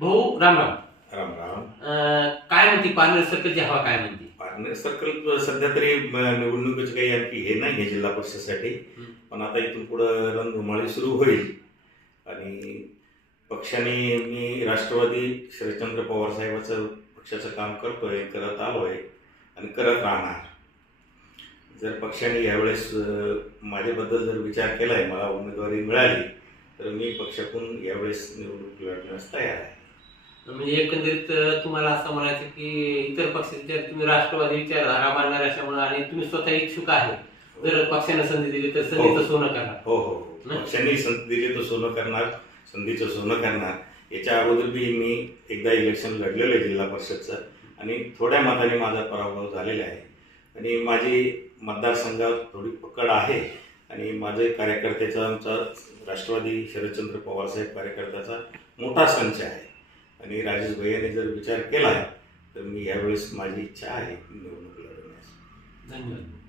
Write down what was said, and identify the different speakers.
Speaker 1: भाऊ राम राम.
Speaker 2: राम राम.
Speaker 1: काय म्हणते पार्लर सर्कलची हवा काय म्हणते?
Speaker 2: पार्टनर सर्कल सध्या तरी निवडणुकीचं काही आणखी हे नाही आहे जिल्हा परिषदसाठी. पण आता इथून पुढं रणधुमाळी सुरू होईल. आणि पक्षाने मी राष्ट्रवादी शरदचंद्र पवार साहेबाचं पक्षाचं काम करतोय करत आलोय आणि करत राहणार. जर पक्षाने यावेळेस माझ्याबद्दल जर विचार केलाय मला उमेदवारी मिळाली तर मी पक्षातून यावेळेस निवडणूक लढण्यास तयार आहे.
Speaker 1: म्हणजे एकंदरीत तुम्हाला असं म्हणायचं की इतर पक्षाच्या तुम्ही राष्ट्रवादी विचारधारा मांडणार असल्यामुळे आणि तुम्ही स्वतः इच्छुक आहे जर पक्षाने संधी दिली तर संधीचं सोनं करणार.
Speaker 2: हो हो हो? पक्षांनी संधी दिली तर सोनं करणार संधीचं सोनं करणार. याच्या अगोदर बी मी एकदा इलेक्शन लढलेलं आहे जिल्हा परिषदचं आणि थोड्या मताने माझा पराभव झालेला आहे. आणि माझी मतदारसंघात थोडी पकड आहे आणि माझे कार्यकर्त्याचा आमचा राष्ट्रवादी शरदचंद्र पवारसाहेब कार्यकर्त्याचा मोठा संच आहे. आणि राजेश भैयाने जर विचार केला तर मी यावेळेस माझी इच्छा आहे निवडणूक लढवण्यास
Speaker 1: धन्यवाद.